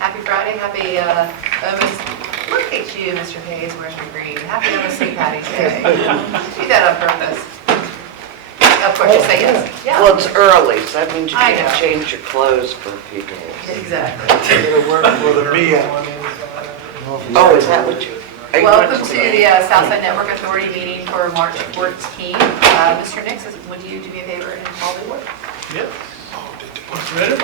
Happy Friday, happy almost, look at you, Mr. Hayes, wearing your green. Happy almost St. Patty's Day. Do that on purpose. Of course, you say yes. Yeah. Well, it's early, so that means you I can't know. change your clothes for a few days. Exactly. It'll work for the Mia. Oh, is that what you? are you Welcome going to the Southside Network Authority meeting for March 14th. Mr. Nix, would you do me a favor and call the order? Yep. Ready?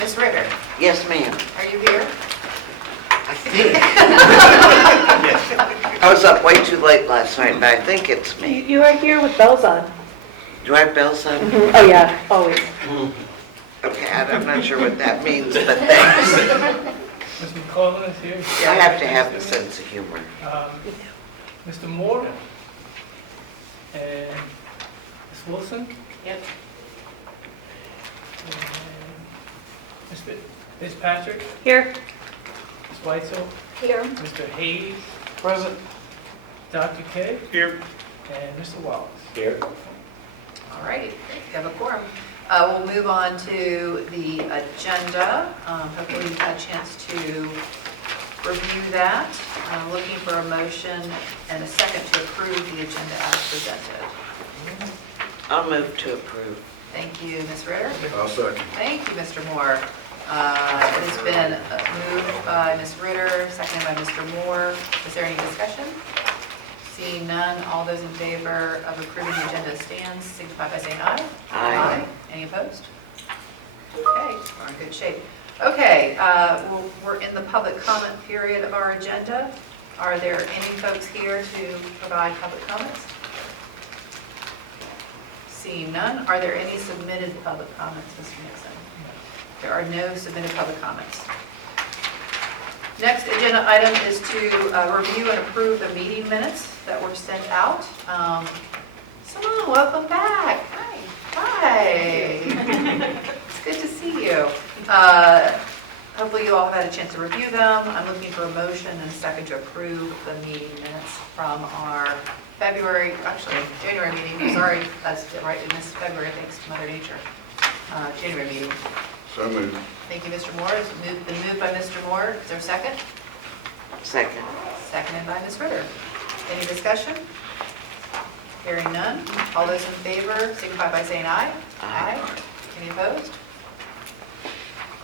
Ms. Ritter, Yes, ma'am. are you here? I think. I was up way too late last night, but I think it's me. You are here with bells on. Do I have bells on? Oh, yeah, always. Okay, I'm not sure what that means, but thanks. Mr. McCollum is here. I have to have a sense of humor. Mr. Moore. And Ms. Wilson. Yep. And Ms. Patrick. Here. Ms. Weitzel. Here. Mr. Hayes. Present. Dr. K. Here. And Mr. Wallace. Here. All righty, we have a quorum. We'll move on to the agenda. Hopefully you've had a chance to review that. Looking for a motion and a second to approve the agenda as presented. I'll move to approve. Thank you, Ms. Ritter. I'll second. Thank you, Mr. Moore. It has been moved by Ms. Ritter, seconded by Mr. Moore. Is there any discussion? Seeing none, all those in favor of approving the agenda as stands, signify by saying aye. Aye. Any opposed? Okay, we're in good shape. Okay, we're in the public comment period of our agenda. Are there any folks here to provide public comments? Seeing none, are there any submitted public comments, Mr. Nixon? There are no submitted public comments. Next agenda item is to review and approve the meeting minutes that were sent out. Simone, welcome back. Hi. Hi. It's good to see you. Hopefully you all have had a chance to review them. I'm looking for a motion and a second to approve the meeting minutes from our January meeting. Sorry, that's right, we missed February thanks to Mother Nature. January meeting. So moved. Thank you, Mr. Moore. It's been moved by Mr. Moore. Is there a second? Second. Seconded by Ms. Ritter. Any discussion? Hearing none. All those in favor signify by saying aye. Aye. Any opposed?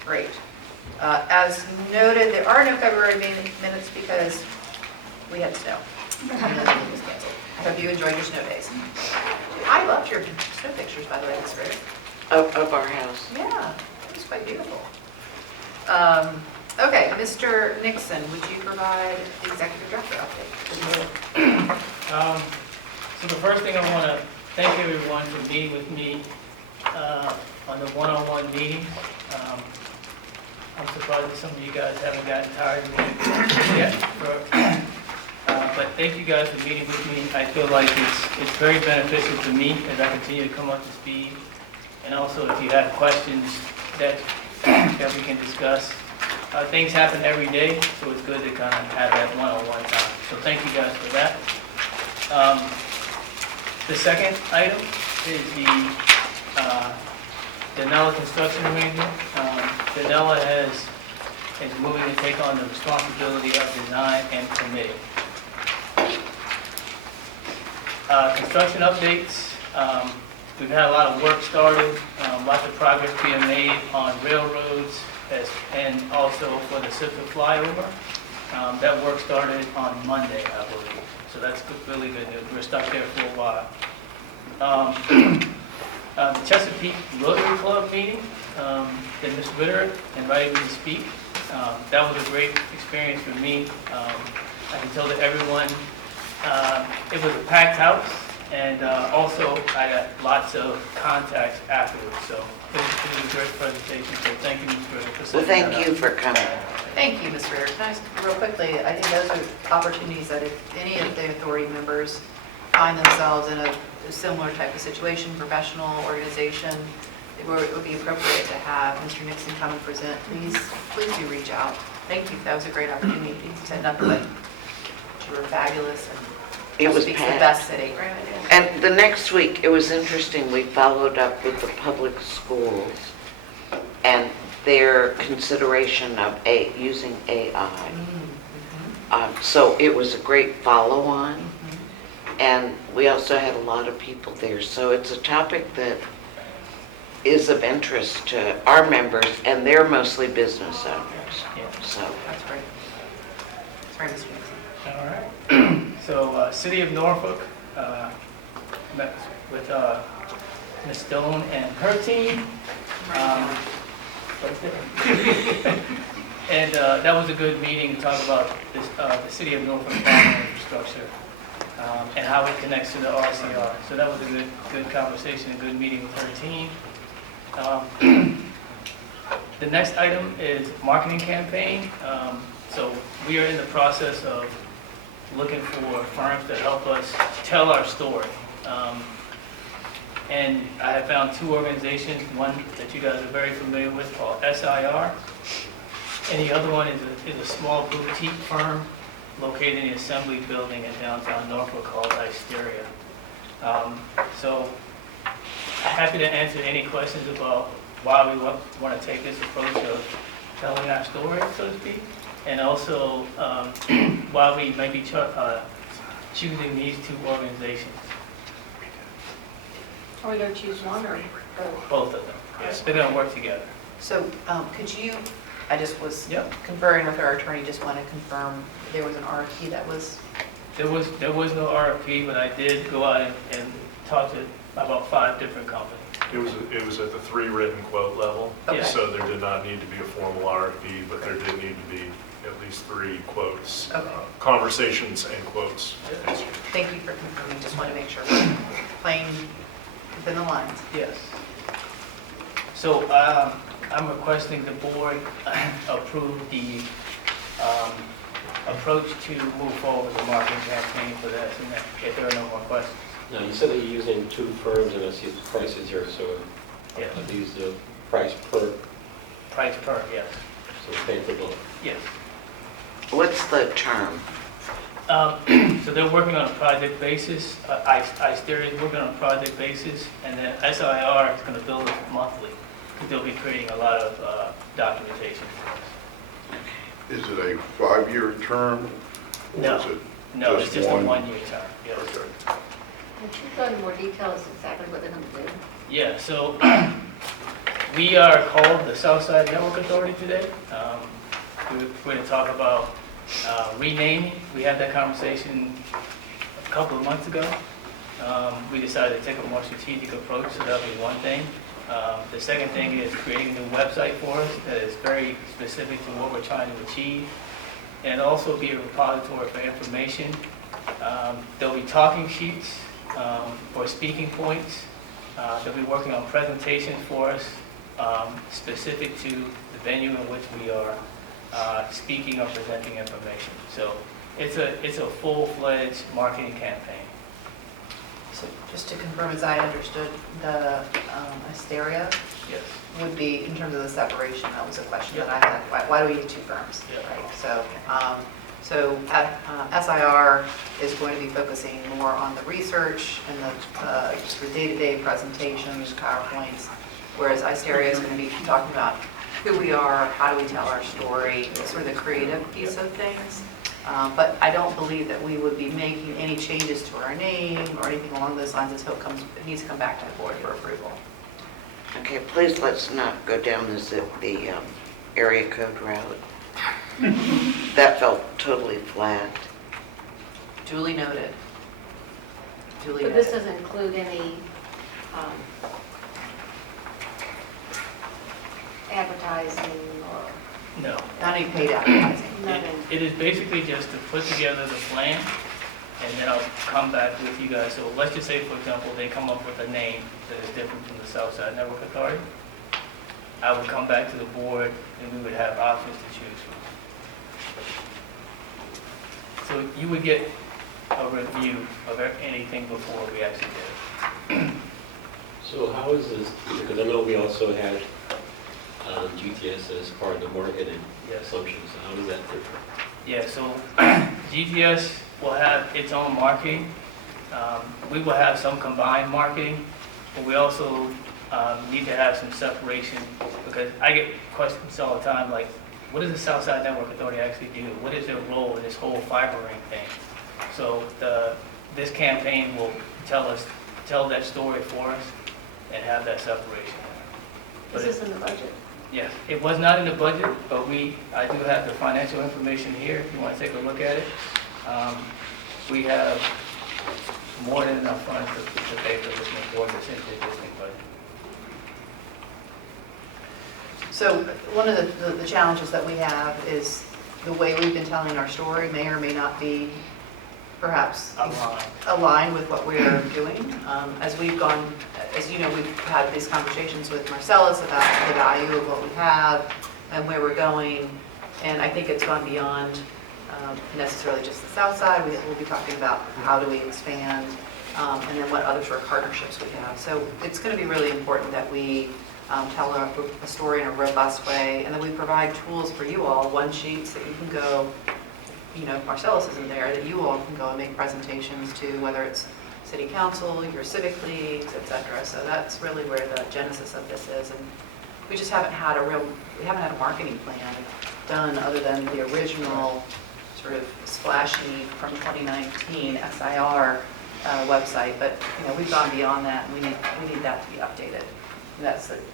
Great. As noted, there are no February minutes because we had snow. And the meeting was canceled. I hope you enjoyed your snow days. I loved your snow pictures, by the way, Ms. Ritter. Of our house. Yeah, it was quite beautiful. Okay, Mr. Nixon, would you provide the executive director update? So the first thing I want to thank everyone for meeting with me on the one-on-one meeting. I'm surprised that some of you guys haven't gotten tired of me yet. But thank you guys for meeting with me. I feel like it's very beneficial to me as I continue to come up to speed. And also if you have questions that we can discuss. Things happen every day, so it's good to kind of have that one-on-one time. So thank you guys for that. The second item is the Danella construction arrangement. Danella is moving to take on the responsibility of design and permitting. Construction updates. We've had a lot of work started, lots of progress being made on railroads and also for the Civic flyover. That work started on Monday, I believe. So that's really good news. We're stuck there for a while. The Chesapeake Rotary Club meeting, that Ms. Ritter invited me to speak. That was a great experience for me. I can tell that everyone, it was a packed house, and also I got lots of contacts afterwards. So it was a great presentation. So thank you, Ms. Ritter, for Well, setting thank that you up. for coming. Thank you, Ms. Ritter. Can I just, real quickly, I think those are opportunities that if any of the authority members find themselves in a similar type of situation, professional organization, it would be appropriate to have Mr. Nixon come and present. Please do reach out. Thank you. That was a great opportunity. You said nothing but you were fabulous and It was speaks the packed. best city. And the next week, it was interesting, we followed up with the public schools and their consideration of using AI. So it was a great follow-on, and we also had a lot of people there. So it's a topic that is of interest to our members, and they're mostly business owners. Yeah. So, That's great. Sorry, Mr. Nixon. All right. So, City of Norfolk met with Ms. Stone and her team. Right there. And that was a good meeting to talk about this, the City of Norfolk planning infrastructure and how it connects to the RCR. So that was a good conversation, a good meeting with her team. The next item is marketing campaign. So we are in the process of looking for firms to help us tell our story. And I have found two organizations, one that you guys are very familiar with called SIR, and the other one is a small boutique firm located in the Assembly Building in downtown Norfolk called Hysteria. So I'm happy to answer any questions about why we want to take this approach of telling our story, so to speak, and also why we might be choosing these two organizations. Are we going to choose one or both? Both of them. Yes, they're going to work together. So could you, I just was Yep. conferring with our attorney, just want to confirm there was an RFP that was, There was no RFP, but I did go out and talk to about 5 different companies. It was at the 3 written quote level, Okay. so there did not need to be a formal RFP, but there did need to be at least 3 quotes, Okay. conversations and quotes. thank you for confirming, just want to make sure we're playing within the lines. Yes. So I'm requesting the board approve the approach to move forward with the marketing campaign for that, and if there are no more questions. Now, you said that you're using 2 firms, and I see the prices here, so Yeah. are these the price per, Price per, yes. so pay for both? Yes. what's the term? So they're working on a project basis. Hysteria is working on a project basis, and then SIR is going to bill it monthly, because they'll be creating a lot of documentation for us. Is it a 5-year term? Or No. is it No, it's just a one? 1-year term, yes. Okay. Would you go into more details exactly what they're going to do? Yeah, so we are called the Southside Network Authority today. We're going to talk about renaming. We had that conversation a couple of months ago. We decided to take a more strategic approach, so that'll be one thing. The second thing is creating a new website for us that is very specific to what we're trying to achieve, and also be a repository for information. There'll be talking sheets or speaking points. They'll be working on presentations for us specific to the venue in which we are speaking or presenting information. So it's a full-fledged marketing campaign. So just to confirm, as I understood, the Hysteria Yes. would be, in terms of the separation, that was a question that I had. Why do we need 2 firms? Yeah. Right, so SIR is going to be focusing more on the research and the sort of day-to-day presentations, PowerPoints, whereas Hysteria is going to be talking about who we are, how do we tell our story, sort of the creative piece of things. But I don't believe that we would be making any changes to our name or anything along those lines until it needs to come back to the board for approval. Okay, please let's not go down the area code route. That felt totally flat. Duly noted. Duly But this noted. doesn't include any advertising or No. Not any paid advertising. nothing? It is basically just to put together the plan, and then I'll come back with you guys. So let's just say, for example, they come up with a name that is different from the Southside Network Authority. I would come back to the board, and we would have options to choose from. So you would get a review of anything before we actually did it. So how is this, because I know we also had GTS as part of the marketing Yes. assumptions, so how is that different? Yeah, so GTS will have its own marketing. We will have some combined marketing, but we also need to have some separation, because I get questions all the time, like, what does the Southside Network Authority actually do? What is their role in this whole fiber ring thing? So this campaign will tell that story for us and have that separation. Is this in the budget? Yes, it was not in the budget, but I do have the financial information here, if you want to take a look at it. We have more than enough funds to pay for this before this into the existing budget. So one of the challenges that we have is the way we've been telling our story may or may not be perhaps aligned with what we're doing. As we've gone, as you know, we've had these conversations with Marcellus about the value of what we have and where we're going. And I think it's gone beyond necessarily just the south side. We'll be talking about how do we expand and then what other sort of partnerships we have. So it's going to be really important that we tell a story in a robust way, and then we provide tools for you all, one sheets that you can go, you know, if Marcellus isn't there, that you all can go and make presentations to, whether it's city council, your civic leagues, et cetera. So that's really where the genesis of this is. And we just haven't had a marketing plan done other than the original sort of splashy from 2019 SIR website. But, you know, we've gone beyond that, and we need that to be updated. That's the, did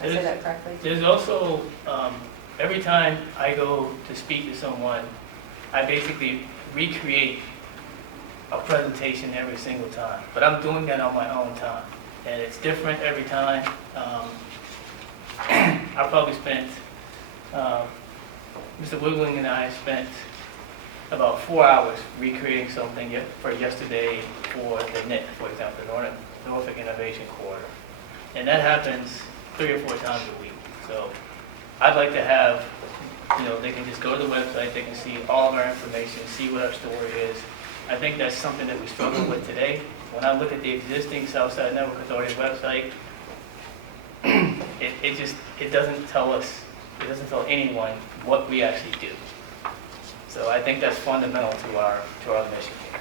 I say that correctly? There's also, every time I go to speak to someone, I basically recreate a presentation every single time. But I'm doing that on my own time. And it's different every time. I probably spent, Mr. Woodlake and I spent about 4 hours recreating something for yesterday for the NIT, for example, the Norfolk Innovation Corridor. And that happens 3 or 4 times a week. So I'd like to have, you know, they can just go to the website, they can see all of our information, see what our story is. I think that's something that we struggle with today. When I look at the existing Southside Network Authority website, it doesn't tell us, it doesn't tell anyone what we actually do. So I think that's fundamental to our mission here.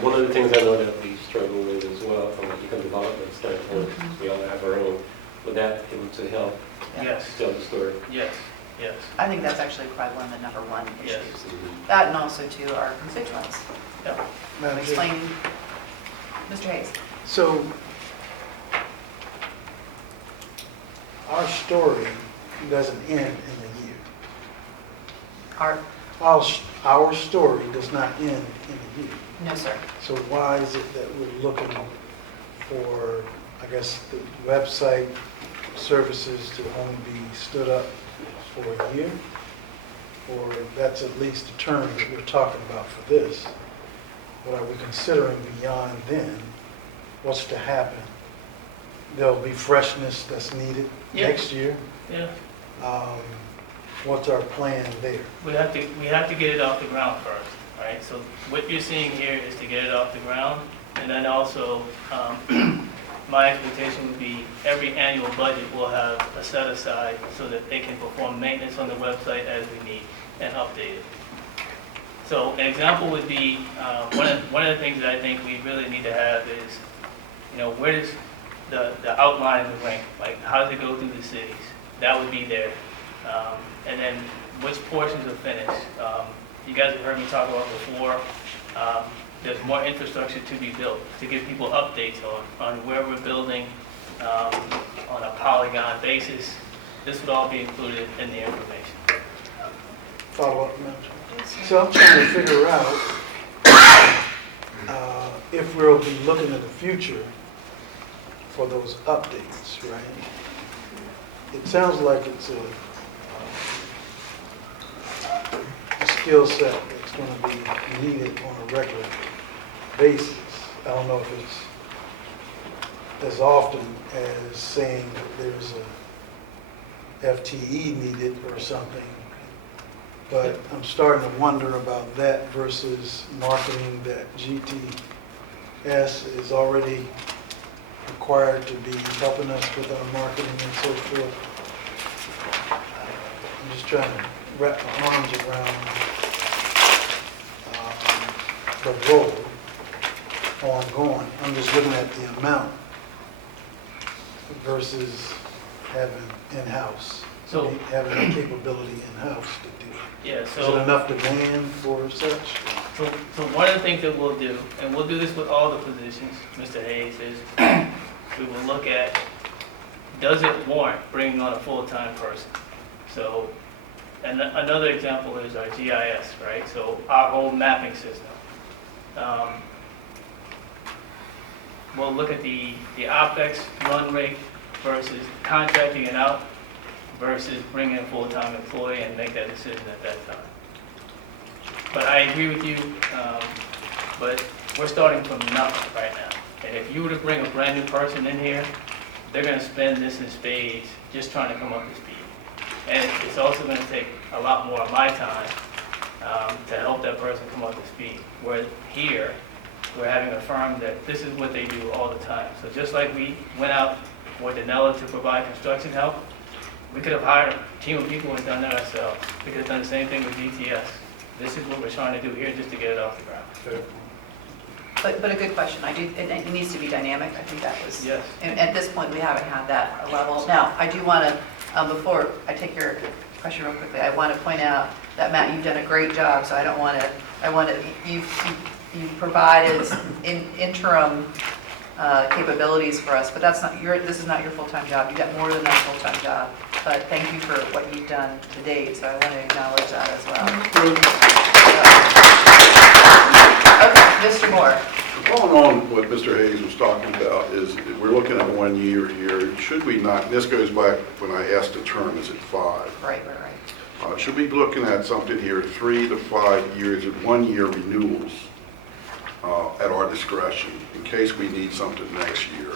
One of the things I know that we struggle with as well from an economic development standpoint, we all have our own, would that be able to help Yes, tell the story? yes, yes. I think that's actually probably one of the number one Yes. issues. That and also to our constituents. Yep. Madam Chair. Explaining, Mr. Hayes. So, our story doesn't end in a year. Our story does not end in a year. No, sir. So why is it that we're looking for, I guess, the website services to only be stood up for a year? Or that's at least the term that we're talking about for this. What are we considering beyond then? What's to happen? There'll be freshness that's needed Yeah. next year. Yeah. What's our plan there? We have to get it off the ground first, all right? So what you're seeing here is to get it off the ground, and then also, my expectation would be every annual budget will have a set aside so that they can perform maintenance on the website as we need and update it. So an example would be, one of the things that I think we really need to have is, you know, where does the outline of the rink, like how does it go through the cities? That would be there. And then which portions are finished. You guys have heard me talk about before, there's more infrastructure to be built to give people updates on where we're building on a polygon basis. This would all be included in the information. Follow up, Madam Chair. So I'm trying to figure out if we'll be looking at the future for those updates, right? It sounds like it's a skill set that's going to be needed on a regular basis. I don't know if it's as often as saying that there's a FTE needed or something, but I'm starting to wonder about that versus marketing that GTS is already required to be helping us with our marketing and so forth. I'm just trying to wrap my arms around the role ongoing. I'm just looking at the amount. versus having in-house, So- having a capability in-house to do it? Yeah, Is so. it enough demand for such? So one of the things that we'll do, and we'll do this with all the positions, Mr. Hayes, is we will look at, does it warrant bringing on a full-time person? So, and another example is our GIS, right? So our whole mapping system. We'll look at the OpEx run rate versus contracting it out versus bringing a full-time employee and make that decision at that time. But I agree with you, but we're starting from nothing right now. And if you were to bring a brand new person in here, they're gonna spend this in spades just trying to come up to speed. And it's also gonna take a lot more of my time to help that person come up to speed. Where here, we're having a firm that this is what they do all the time. So just like we went out for Danella to provide construction help, we could have hired a team of people and done that ourselves. We could have done the same thing with DTS. This is what we're trying to do here just to get it off the ground. But a good question. It needs to be dynamic. I think that was. Yes. And at this point, we haven't had that level. Now, I do want to, before I take your question real quickly, I want to point out that, Matt, you've done a great job, so you've provided interim capabilities for us, but this is not your full-time job. You've got more than that full-time job. But thank you for what you've done to date, so I want to acknowledge that as well. Okay, Mr. Moore. Following on what Mr. Hayes was talking about is, we're looking at 1 year here. Should we not, this goes back when I asked the term, is it 5? Right. Should we be looking at something here, 3 to 5 years, of 1 year renewals at our discretion, in case we need something next year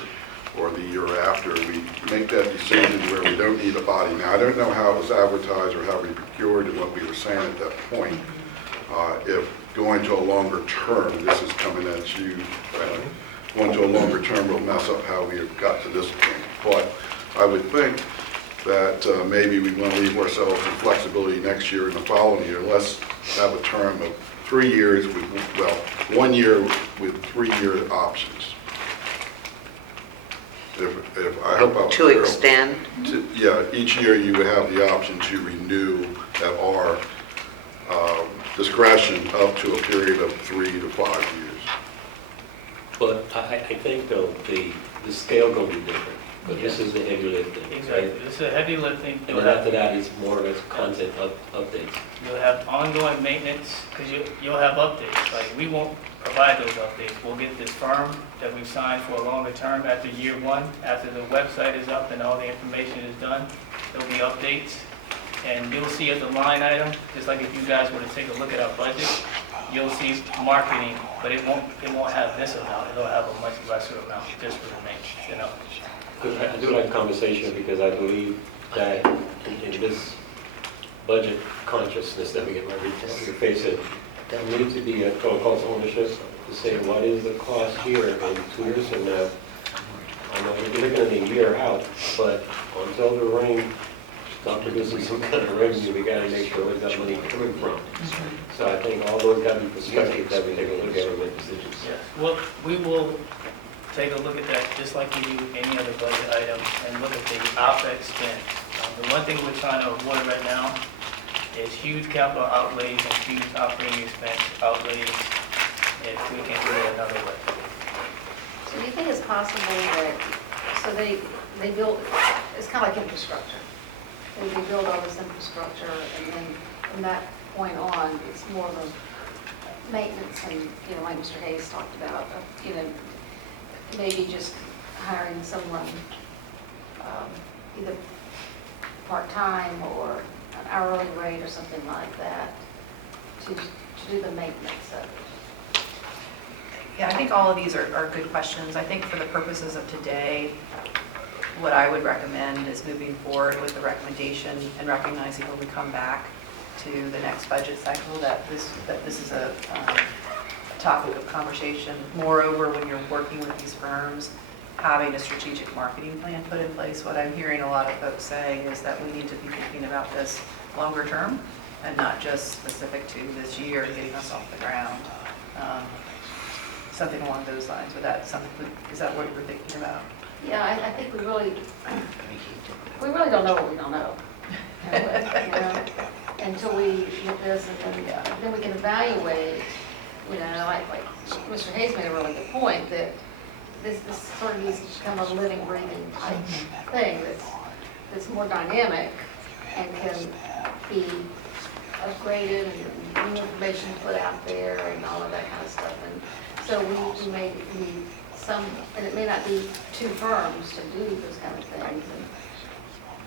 or the year after? We make that decision where we don't need a body. Now, I don't know how it was advertised or how we procured and what we were saying at that point. If going to a longer term, this is coming at you, going to a longer term will mess up how we have got to this point. But I would think that maybe we want to leave ourselves some flexibility next year and the following year. Let's have a term of 3 years with, 1 year with 3-year options. If I hope I was To clear. extend? Yeah, each year you would have the option to renew at our discretion up to a period of 3 to 5 years. But I think though, the scale gonna be different, but this is the heavy lifting, Exactly. right? This is a heavy lifting. And then after that, it's more of a content updates. You'll have ongoing maintenance, because you'll have updates. Like, we won't provide those updates. We'll get this firm that we've signed for a longer term after year 1, after the website is up and all the information is done, there'll be updates. And you'll see as a line item, just like if you guys were to take a look at our budget, you'll see marketing, but it won't have this amount. It'll have a much lesser amount just for the maintenance, I do like the conversation because I believe that in this budget consciousness that we get ready to face it, there needs to be a total cost ownership to say what is the cost here and 2 years from now. I know you're looking at a year out, but until the rain start producing some kind of revenue, we gotta make sure where's that money coming from. So I think all those gotta be perspectives that we take a look at and make decisions. Yes, well, we will take a look at that just like we do any other budget item and look at the OpEx spend. The one thing we're trying to avoid right now is huge capital outlays and huge operating expense outlays if we can do it another way. So do you think it's possible that, so they build, it's kind of like infrastructure. They build all this infrastructure, and then from that point on, it's more of a maintenance and, like Mr. Hayes talked about, maybe just hiring someone either part-time or an hourly rate or something like that to do the maintenance of it. Yeah, I think all of these are good questions. I think for the purposes of today, what I would recommend is moving forward with the recommendation and recognizing when we come back to the next budget cycle that this is a topic of conversation. Moreover, when you're working with these firms, having a strategic marketing plan put in place. What I'm hearing a lot of folks saying is that we need to be thinking about this longer term and not just specific to this year and getting us off the ground. Something along those lines. Is that what you were thinking about? Yeah, I think we really don't know what we don't know. You know, until we get this, and then we can evaluate, you know, like Mr. Hayes made a really good point, that this sort of needs to become a living, breathing type thing that's more dynamic and can be upgraded and new information put out there and all of that kind of stuff. And so we may need some, and it may not be two firms to do those kind of things, and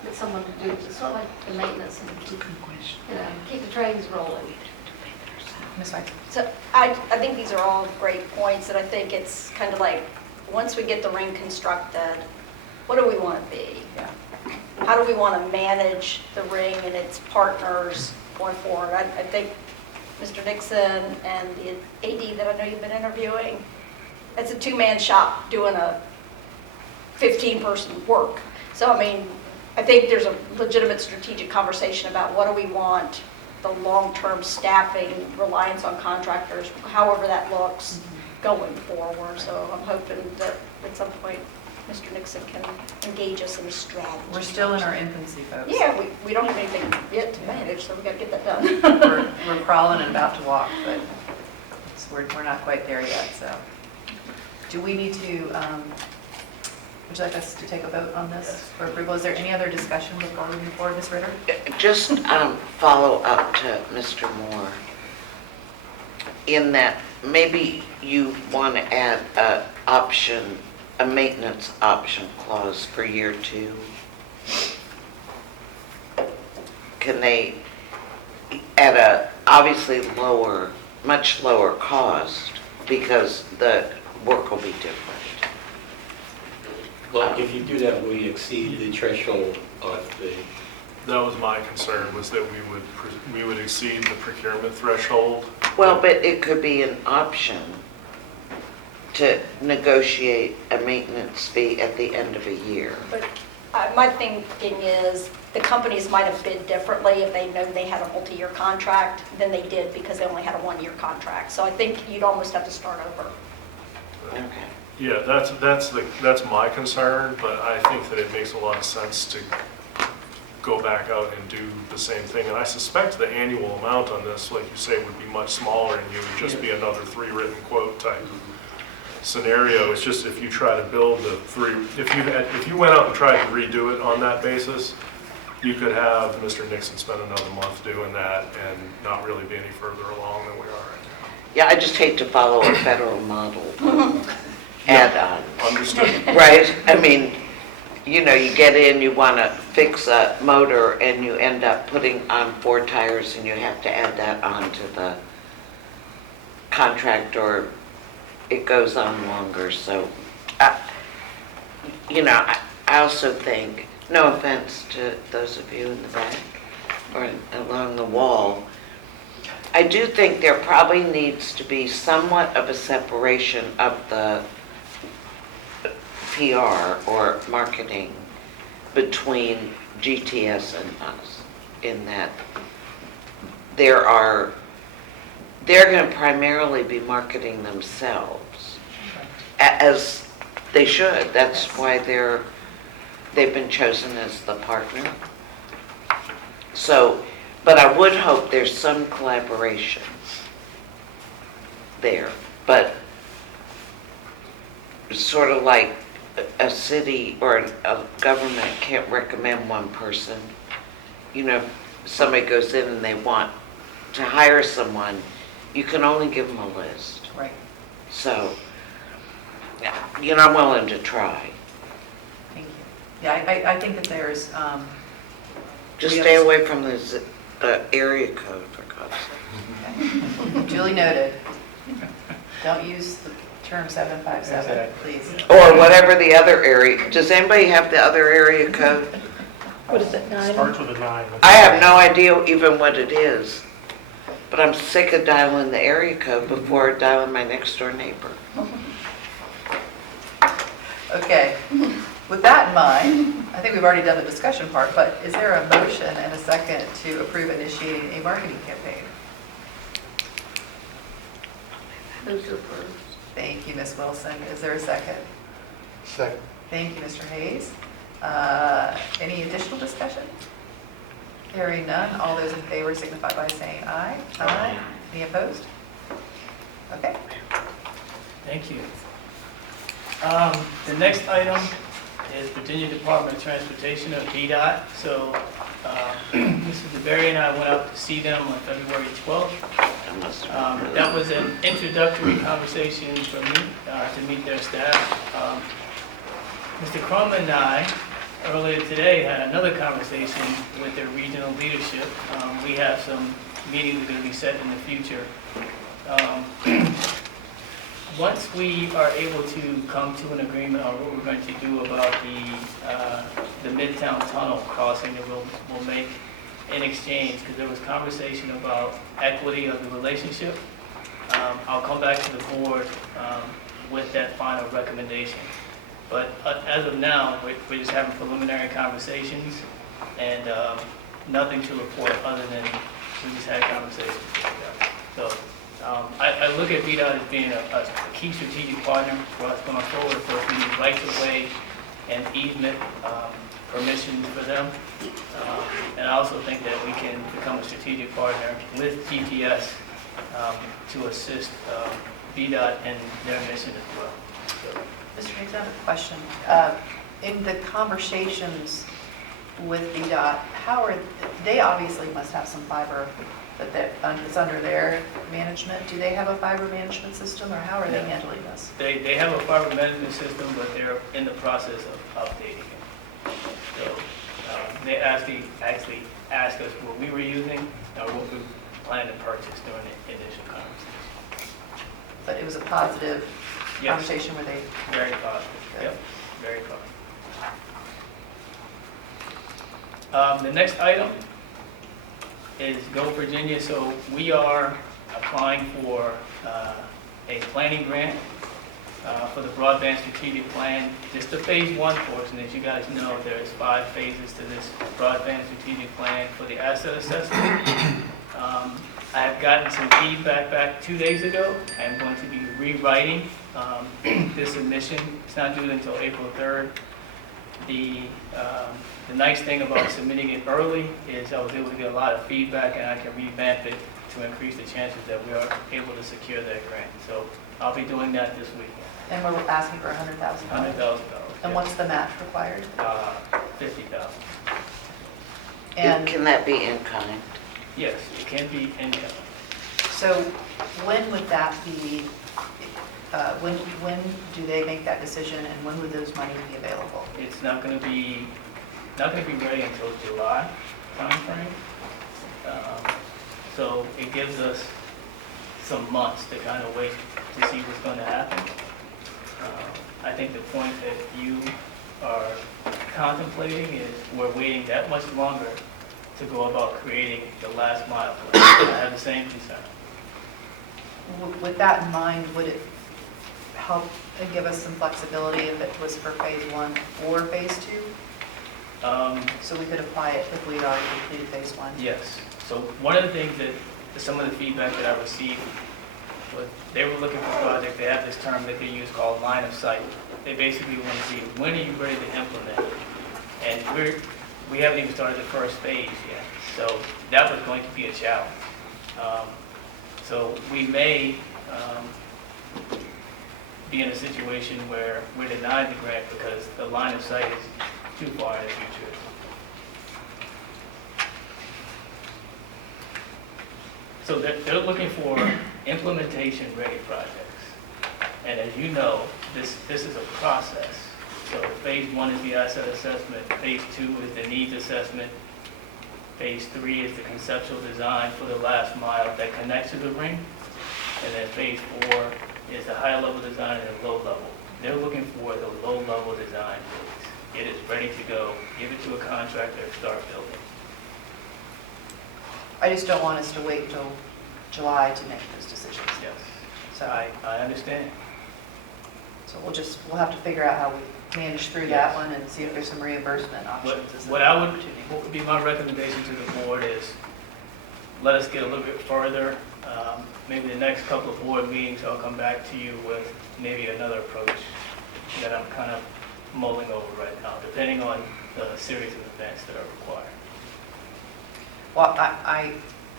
get someone to do, it's sort of like the maintenance and keep the trains rolling. Ms. White? So I think these are all great points, and I think it's kind of like, once we get the ring constructed, what do we want to be? Yeah. How do we want to manage the ring and its partners going forward? I think Mr. Nixon and the AD that I know you've been interviewing, it's a two-man shop doing a 15-person work. So, I mean, I think there's a legitimate strategic conversation about what do we want, the long-term staffing, reliance on contractors, however that looks going forward. So I'm hoping that at some point Mr. Nixon can engage us in a strategy. We're still in our infancy, folks. Yeah, we don't have anything yet to manage, so we got to get that done. We're crawling and about to walk, but we're not quite there yet, so. Do we need to, would you like us to take a vote on this for approval? Is there any other discussion before we move forward, Ms. Ritter? Just follow up to Mr. Moore, in that maybe you want to add a maintenance option clause for year 2. Can they, at a obviously much lower cost, because the work will be different? Well, if you do that, will you exceed the threshold of the, That was my concern, was that we would exceed the procurement threshold. Well, but it could be an option to negotiate a maintenance fee at the end of a year. But my thinking is the companies might have bid differently if they know they had a multi-year contract than they did because they only had a 1-year contract. So I think you'd almost have to start over. Okay. Yeah, that's my concern, but I think that it makes a lot of sense to go back out and do the same thing. And I suspect the annual amount on this, like you say, would be much smaller, and you would just be another 3 written quote type scenario. It's just if you try to build the 3, if you went out and tried to redo it on that basis, you could have Mr. Nixon spend another month doing that and not really be any further along than we are right now. Yeah, I just hate to follow a federal model. Add-on. Understood. Right? I mean, you know, you get in, you want to fix a motor, and you end up putting on 4 tires, and you have to add that on to the contract, or it goes on longer. So, you know, I also think, no offense to those of you in the back or along the wall, I do think there probably needs to be somewhat of a separation of the PR or marketing between GTS and us, in that they're going to primarily be marketing themselves, as they should. That's why they've been chosen as the partner. So, but I would hope there's some collaboration there, but sort of like a city or a government can't recommend one person. You know, if somebody goes in and they want to hire someone, you can only give them a list. Right. So, you know, I'm willing to try. Thank you. Yeah, I think that there's, Just we stay have- away from the area code, for God's sake. okay. Duly noted. Don't use the term 757, please. Or whatever the other area, does anybody have the other area code? What is it, 9? Starts with a 9. I have no idea even what it is, but I'm sick of dialing the area code before dialing my next door neighbor. Okay. With that in mind, I think we've already done the discussion part, but is there a motion and a second to approve initiating a marketing campaign? Move to approve. Thank you, Ms. Wilson. Is there a second? Second. Thank you, Mr. Hayes. Any additional discussion? Hearing none, all those in favor signify by saying aye. Aye. Any opposed? Okay. Thank you. The next item is Virginia Department of Transportation, or VDOT. So Mrs. DeBerry and I went out to see them on February 12th. I must have That was an introductory conversation for me to meet their staff. Mr. Crum and I, earlier today, had another conversation with their regional leadership. We have some meetings that are going to be set in the future. Once we are able to come to an agreement on what we're going to do about the Midtown Tunnel crossing that we'll make in exchange, because there was conversation about equity of the relationship, I'll come back to the board with that final recommendation. But as of now, we're just having preliminary conversations and nothing to report other than we just had conversations. So I look at VDOT as being a key strategic partner for us going forward. Of course, we need rights of way and easement permissions for them. And I also think that we can become a strategic partner with GPS to assist VDOT in their mission as well. So, Mr. Higgs, I have a question. In the conversations with VDOT, how are, they obviously must have some fiber that it's under their management. Do they have a fiber management system, or how are they handling this? They have a fiber management system, but they're in the process of updating it. So they actually asked us what we were using or what we planned to purchase during the initial conversation. But it was a positive Yes. conversation where they... Very positive. Good. Yep, very positive. The next item is Go Virginia. So we are applying for a planning grant for the broadband strategic plan. Just the phase one portion. As you guys know, there's 5 phases to this broadband strategic plan for the asset assessment. I have gotten some feedback back 2 days ago. I'm going to be rewriting this submission. It's not due until April 3rd. The nice thing about submitting it early is I was able to get a lot of feedback, and I can revamp it to increase the chances that we are able to secure that grant. So I'll be doing that this weekend. And we're asking for $100,000. $100,000. And what's the match required? $50,000. And Can that be in kind? Yes, it can be income. so when would that be, when do they make that decision, and when would those monies be available? It's not going to be ready until July timeframe. So it gives us some months to kind of wait to see what's going to happen. I think the point that you are contemplating is we're waiting that much longer to go about creating the last mile plan. I have the same concern. With that in mind, would it help and give us some flexibility if it was for phase 1 or phase 2? So we could apply it if we'd already completed phase 1? Yes. So one of the things that some of the feedback that I received was they were looking for projects. They have this term that they use called line of sight. They basically want to see when are you ready to implement, and we haven't even started the first phase yet. So that was going to be a challenge. So we may be in a situation where we're denied the grant because the line of sight is too far in the future. So they're looking for implementation-ready projects. And as you know, this is a process. So phase 1 is the asset assessment, phase 2 is the needs assessment, phase 3 is the conceptual design for the last mile that connects to the ring, and then phase 4 is the high level design and the low level. They're looking for the low level design phase. It is ready to go. Give it to a contractor and start building. I just don't want us to wait until July to make those decisions. Yes. So, I understand. so we'll have to figure out how we manage through that one and see if there's some reimbursement options. as What an opportunity. would be my recommendation to the board is let us get a little bit further. Maybe the next couple of board meetings, I'll come back to you with maybe another approach that I'm kind of mulling over right now, depending on the series of events that are required. Well,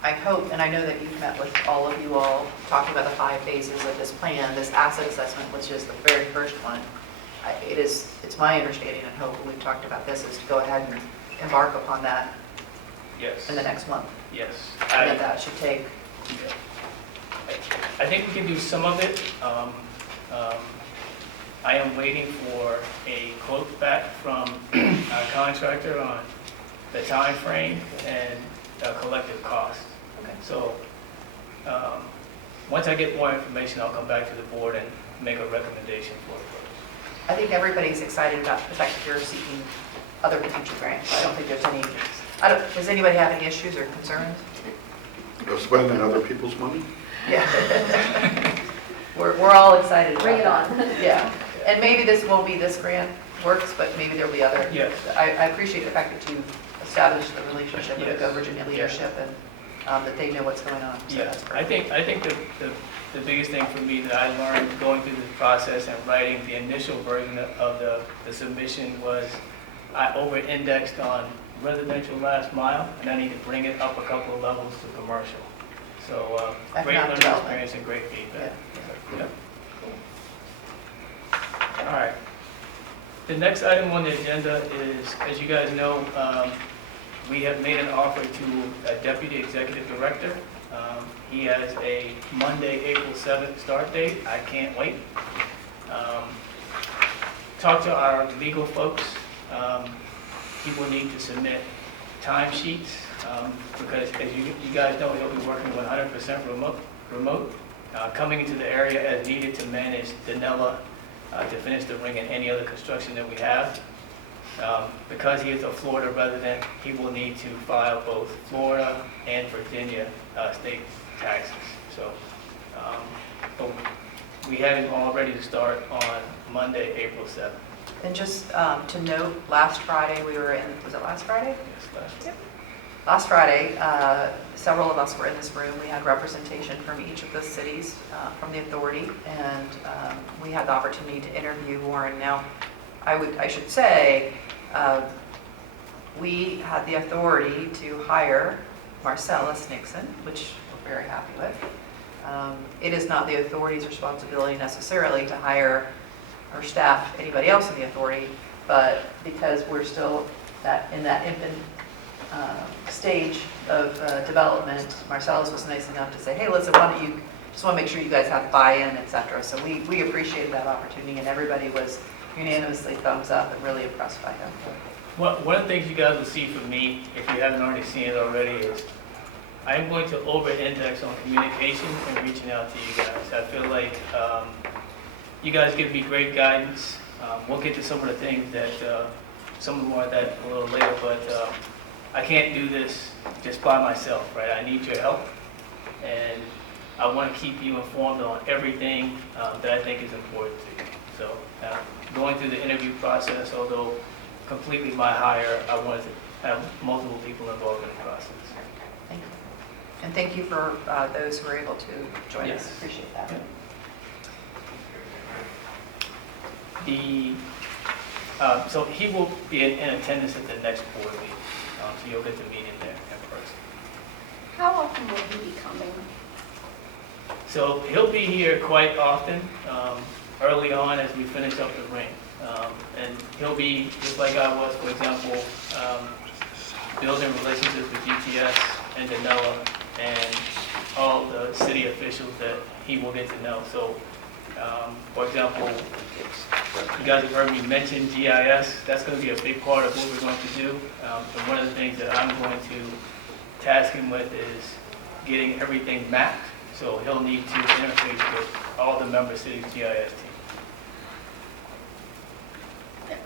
I hope, and I know that you've met with all of you all, talking about the 5 phases of this plan, this asset assessment, which is the very first one. It's my understanding and hope, and we've talked about this, is to go ahead and embark upon that Yes. in the next month. Yes. And that should take, I think we can do some of it. I am waiting for a quote back from our contractor on the time frame and collective cost. okay. So, once I get more information, I'll come back to the board and make a recommendation for it. I think everybody's excited about the fact that you're seeking other future grants. I don't think there's any, does anybody have any issues or concerns? Of spending other people's money? Yeah. We're all excited about Bring it that. on. Yeah, and maybe this won't be this grant works, but maybe there'll be other. Yes. I appreciate the fact that you established the relationship with the Yes. Go Virginia leadership and that they know what's going on. So Yeah, that's I perfect. think the biggest thing for me that I learned going through this process and writing the initial version of the submission was I over-indexed on residential last mile, and I need to bring it up a couple of levels to commercial. So, great Economic learning development. experience and great feedback. Yeah. Yep. All right. The next item on the agenda is, as you guys know, we have made an offer to a deputy executive director. He has a Monday, April 7th start date. I can't wait. Talk to our legal folks. He will need to submit timesheets because, as you guys know, he'll be working 100% remote, coming into the area as needed to manage Danella to finish the ring and any other construction that we have. Because he is a Florida resident, he will need to file both Florida and Virginia state taxes. So but we have him all ready to start on Monday, April 7th. And just to note, last Friday we were in, was it last Friday? Yes, last year. Last Friday, several of us were in this room. We had representation from each of the cities from the authority, and we had the opportunity to interview Warren. Now, I should say, we had the authority to hire Marcellus Nixon, which we're very happy with. It is not the authority's responsibility necessarily to hire or staff anybody else in the authority, but because we're still in that infant stage of development, Marcellus was nice enough to say, hey, listen, why don't you, just want to make sure you guys have buy-in, et cetera. So we appreciated that opportunity, and everybody was unanimously thumbs up and really impressed by him. Well, one of the things you guys will see from me, if you haven't already seen it already, is I'm going to over-index on communication and reaching out to you guys. I feel like you guys give me great guidance. We'll get to some of the things that, some more of that a little later, but I can't do this just by myself, right? I need your help, and I want to keep you informed on everything that I think is important to you. So going through the interview process, although completely my hire, I wanted to have multiple people involved in the process. Thank you. And thank you for those who were able to join us. Yes. Appreciate that. So he will be in attendance at the next board meeting, so you'll get to meet him there in person. How often will he be coming? So he'll be here quite often, early on as we finish up the ring. And he'll be, just like I was, for example, building relationships with GTS and Danella and all the city officials that he will get to know. So, for example, you guys have heard me mention GIS. That's going to be a big part of what we're going to do. And one of the things that I'm going to task him with is getting everything mapped. So he'll need to interface with all the member cities' GIS team.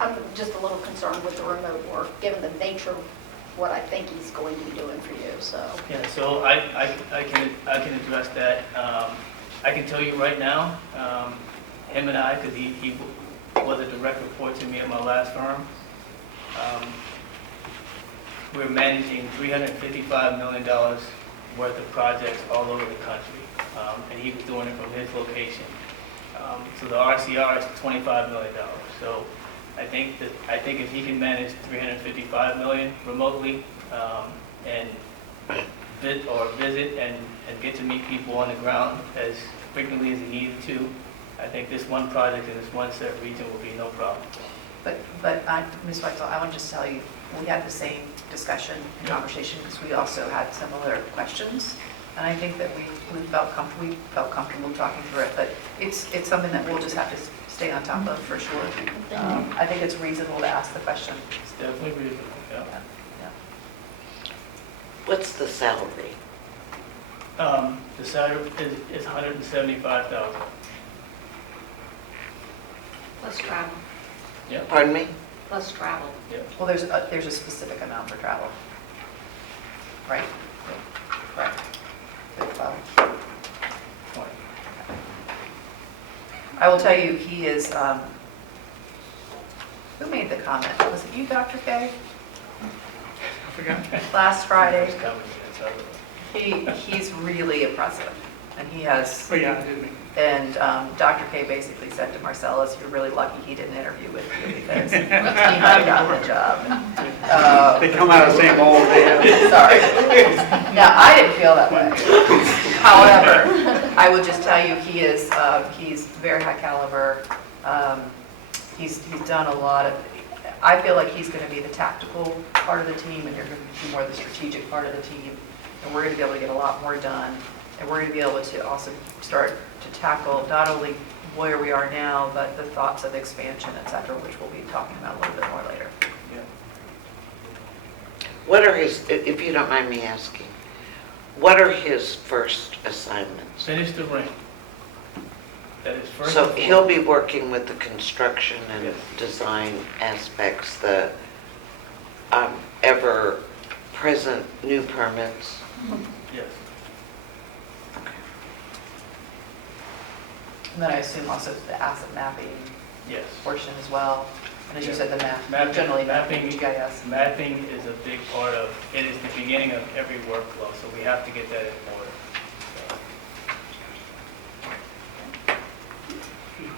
I'm just a little concerned with the remote work, given the nature of what I think he's going to be doing for you, so. Yeah, so I can address that. I can tell you right now, him and I, because he was a direct report to me at my last firm, we're managing $355 million worth of projects all over the country, and he was doing it from his location. So the RCR is $25 million. So I think if he can manage 355 million remotely, and visit and get to meet people on the ground as frequently as he needed to, I think this one project in this one set region will be no problem. But Ms. Wexel, I want to just tell you, we had the same discussion and conversation because we also had similar questions. And I think that we felt comfortable talking through it, but it's something that we'll just have to stay on top of for sure. I think it's reasonable to ask the question. It's definitely reasonable, yeah. What's the salary? The salary is 175,000. Plus travel, Yep. Pardon me? plus travel. Yep. Well, there's a specific amount for travel, right? Right. Well, 20. I will tell you, he is, who made the comment? Was it you, Dr. K? I forgot. Last Friday? It's coming, it's over. He's really impressive, and he has, Oh, yeah, I did. and Dr. K basically said to Marcellus, you're really lucky he didn't interview with you because he might have gotten the job. They come out of the same mold, man. Sorry. Now, I didn't feel that way. However, I would just tell you, he's very high caliber. He's done a lot of, I feel like he's going to be the tactical part of the team, and you're going to be more the strategic part of the team. And we're going to be able to get a lot more done. And we're going to be able to also start to tackle not only where we are now, but the thoughts of expansion, et cetera, which we'll be talking about a little bit more later. Yeah. What are his, if you don't mind me asking, what are his first assignments? Finish the ring. That is first. So and he'll foremost. be working with the construction and Yes. design aspects, the ever-present new permits. Yes. And then I assume also the asset mapping Yes. portion as well. And as you said, the Mapping- generally mapping- GIS. Mapping is a big part of, it is the beginning of every workflow, so we have to get that in order.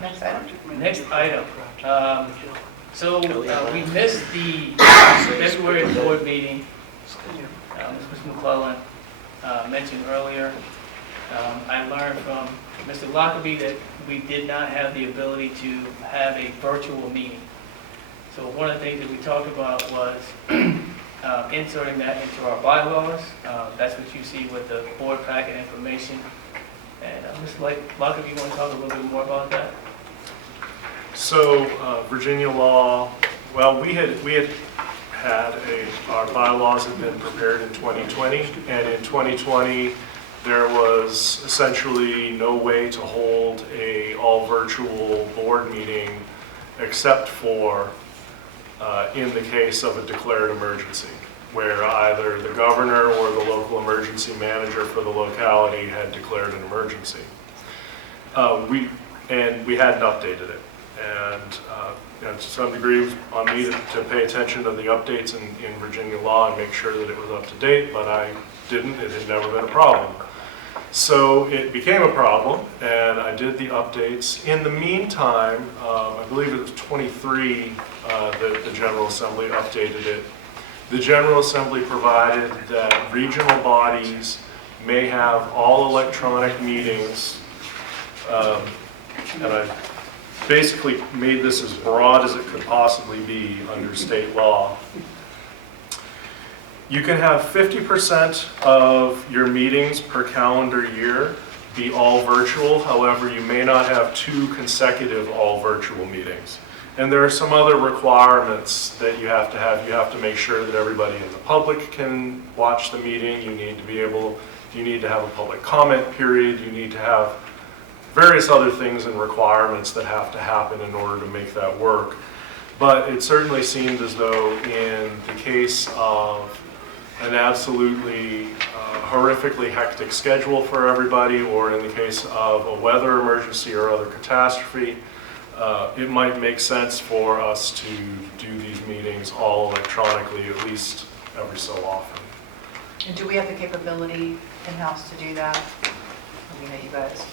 Next item. Next item. So we missed the February board meeting, as Mr. McClellan mentioned earlier. I learned from Mr. Lockerbie that we did not have the ability to have a virtual meeting. So one of the things that we talked about was inserting that into our bylaws. That's what you see with the board packet information. And Mr. Lockerbie, you want to talk a little bit more about that? So Virginia law, well, our bylaws had been prepared in 2020, and in 2020, there was essentially no way to hold a all-virtual board meeting except for in the case of a declared emergency, where either the governor or the local emergency manager for the locality had declared an emergency. We hadn't updated it. And to some degree, it was on me to pay attention to the updates in Virginia law and make sure that it was up to date, but I didn't. It had never been a problem. So it became a problem, and I did the updates. In the meantime, I believe it was 23 that the General Assembly updated it. The General Assembly provided that regional bodies may have all electronic meetings, and I basically made this as broad as it could possibly be under state law. You can have 50% of your meetings per calendar year be all virtual. However, you may not have 2 consecutive all virtual meetings. And there are some other requirements that you have to have. You have to make sure that everybody in the public can watch the meeting. You need to have a public comment period. You need to have various other things and requirements that have to happen in order to make that work. But it certainly seemed as though in the case of an absolutely horrifically hectic schedule for everybody, or in the case of a weather emergency or other catastrophe, it might make sense for us to do these meetings all electronically, at least every so often. And do we have the capability in-house to do that? I mean, you guys,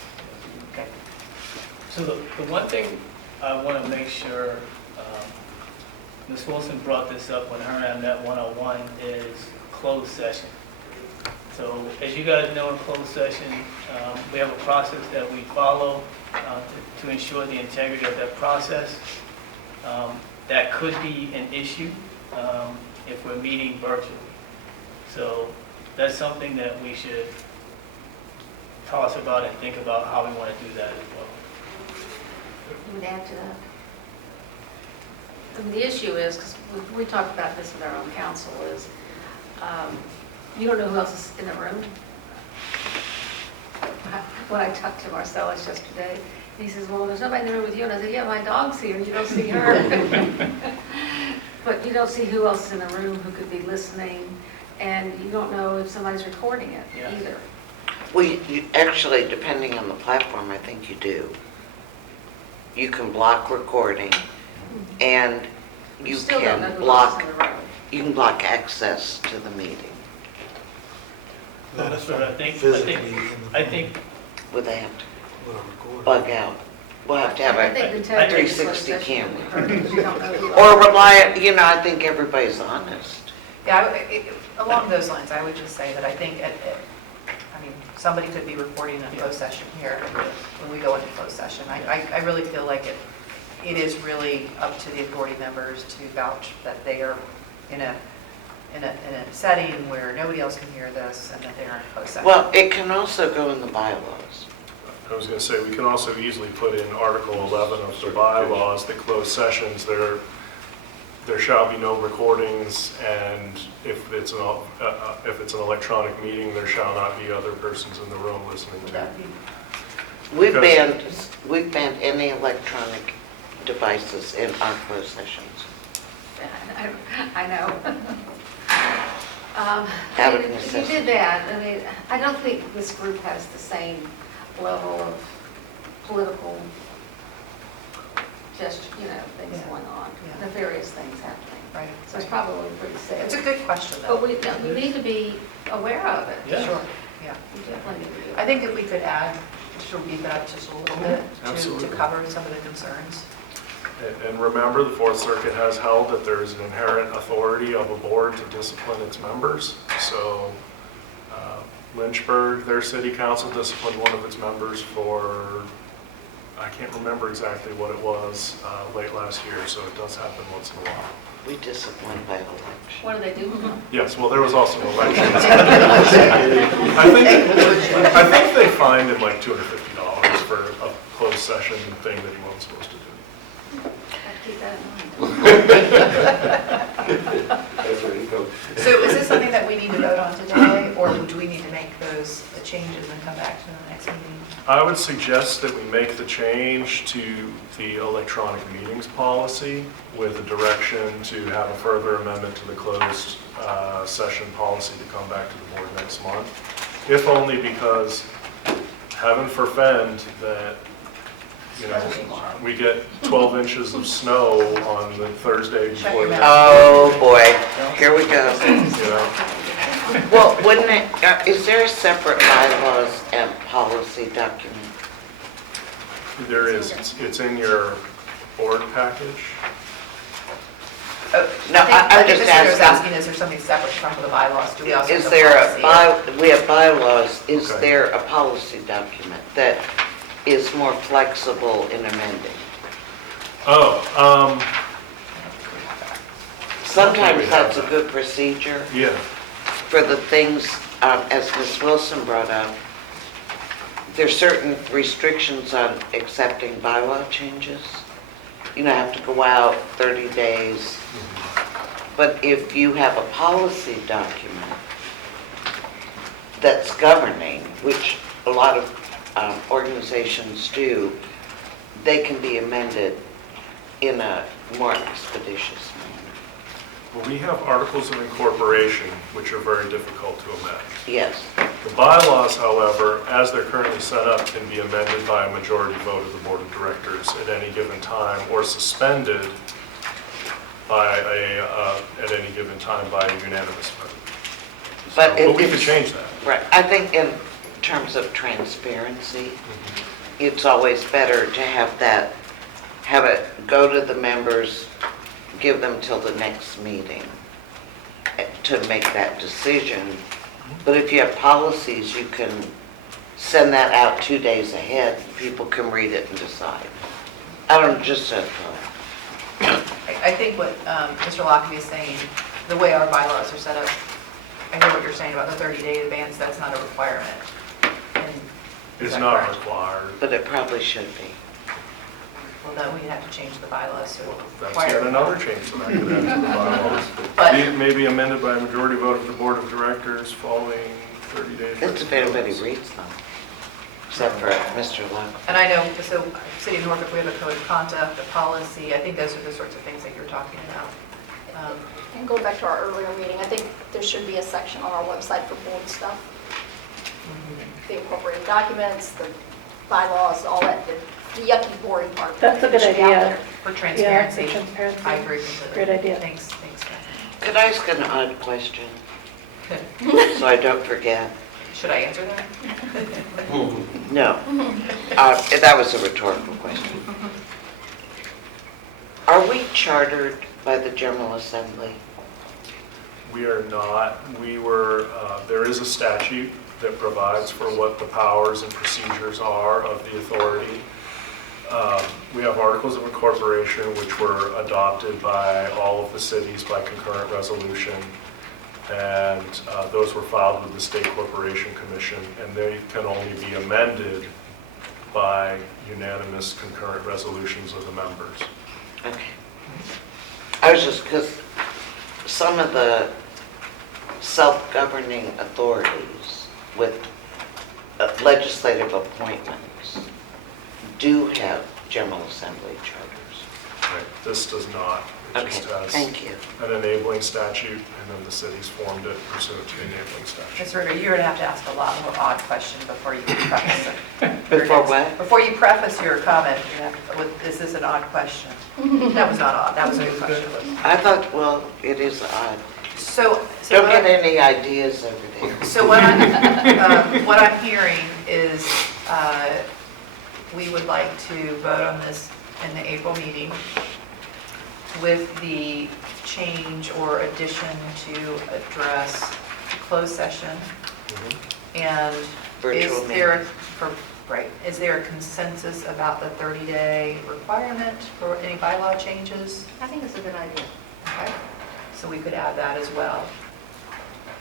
okay. So the one thing I want to make sure Ms. Wilson brought this up when her and I met one-on-one, is closed session. So as you guys know, in closed session, we have a process that we follow to ensure the integrity of that process. That could be an issue if we're meeting virtually. So that's something that we should toss about and think about how we want to do that as well. You would add to that? And the issue is, because we talked about this with our own council, is you don't know who else is in the room. When I talked to Marcellus yesterday, he says, well, there's nobody in the room with you. And I said, yeah, my dog's here. You don't see her. But you don't see who else is in the room who could be listening. And you don't know if somebody's recording it either. Well, you actually, depending on the platform, I think you do. You can block recording, and you still don't know can who else is in block, the room. you can block access to the meeting. Not That's what I think. physically in the I room think Well, they have with a to recording. bug out. We'll have to have I think a the integrity of the 360 closed session would be camera. hurt because you don't know who else. Or rely, I think everybody's honest. Yeah, along those lines, I would just say that I think, somebody could be recording a closed session here when we go into closed session. I really feel like it is really up to the authority members to vouch that they are in a setting where nobody else can hear this and that they are in closed session. Well, it can also go in the bylaws. I was going to say, we can also easily put in Article 11 of the bylaws that closed sessions, there shall be no recordings, and if it's an electronic meeting, there shall not be other persons in the room listening Would to. that be, We've banned any electronic devices in our closed sessions. I know. Out of If you necessity. did that, I don't think this group has the same level of political things Yeah. going on, Yeah. nefarious things happening. right. So it's probably pretty safe. It's a good question, though. But we need to be aware of it. Yeah. Sure, yeah. We definitely need to be. I think if we could add, just beef it up just a little bit to Absolutely. cover some of the concerns. And remember, the Fourth Circuit has held that there is an inherent authority of a board to discipline its members. So Lynchburg, their city council disciplined one of its members for, I can't remember exactly what it was, late last year, so it does happen once in a while. We discipline by election. What do they do? Yes, well, there was also an election. I think they fined him like $250 for a closed session thing that he wasn't supposed to do. Keep that in mind. That's where you go. So is this something that we need to vote on today, or do we need to make those changes and come back to the next meeting? I would suggest that we make the change to the electronic meetings policy with a direction to have a further amendment to the closed session policy to come back to the board next month. If only because, heaven forfend, that we get 12 inches of snow on the Thursday Shut before your the, mouth. Oh, boy, here we go. you know. Well, wouldn't it, is there a separate bylaws and policy document? There is, it's in your board package. No, I I'm think just Mr. was asking, asking, is there something separate from the bylaws? Do we also have is a there policy? we have bylaws, is Okay. there a policy document that is more flexible in amending? Oh, Sometimes that's a good procedure yeah. for the things, as Ms. Wilson brought up, there's certain restrictions on accepting bylaw changes. Have to go out 30 days. But if you have a policy document that's governing, which a lot of organizations do, they can be amended in a more expeditious manner. Well, we have articles of incorporation, which are very difficult to amend. Yes. The bylaws, however, as they're currently set up, can be amended by a majority vote of the board of directors at any given time, or suspended by at any given time by a unanimous vote. But But we could it's- change that. Right. I think in terms of transparency, it's always better to have it go to the members give them till the next meeting to make that decision. But if you have policies, you can send that out 2 days ahead. People can read it and decide. I don't just said I think what Mr. Lockaby is saying, the way our bylaws are set up, I hear what you're saying about the 30-day advance, that's not a requirement. And is It's that not correct? required. but it probably should be. Well, then we'd have to change the bylaws to That's require. yet another change that I could add to the bylaws. But- Maybe amended by a majority vote of the board of directors following 30 days. It's if anybody reads them, except for Mr. Locke. And I know, so City of Norfolk, we have a code of conduct, a policy, I think those are the sorts of things that you're talking about. And going back to our earlier meeting, I think there should be a section on our website for board stuff. The incorporated documents, the bylaws, all that, the yucky boring part. That's a good should be out idea. there. For transparency. Yeah, for transparency. I agree completely. Great idea. Thanks, Catherine. Could I ask an odd question, so I don't forget? Should I answer that? No. That was a rhetorical question. Are we chartered by the General Assembly? We are not. There is a statute that provides for what the powers and procedures are of the authority. We have articles of incorporation which were adopted by all of the cities by concurrent resolution. And those were filed with the State Corporation Commission, and they can only be amended by unanimous concurrent resolutions of the members. Okay. I was just, because some of the self-governing authorities with legislative appointments do have General Assembly charters. Right. This does not. It Okay, just has thank you. an enabling statute, and then the cities formed it pursuant to the enabling statute. Ms. Ritter, you're going to have to ask a lot more odd questions before you preface it. Before what? Before you preface your comment, you're gonna have to- is this an odd question? That was not odd, that was a good question. I thought, well, it is odd. So Don't get any ideas over there. So what I'm hearing is we would like to vote on this in the April meeting with the change or addition to address closed session. And Virtual is there, meeting. right, is there a consensus about the 30-day requirement for any bylaw changes? I think it's a good idea. Okay, so we could add that as well.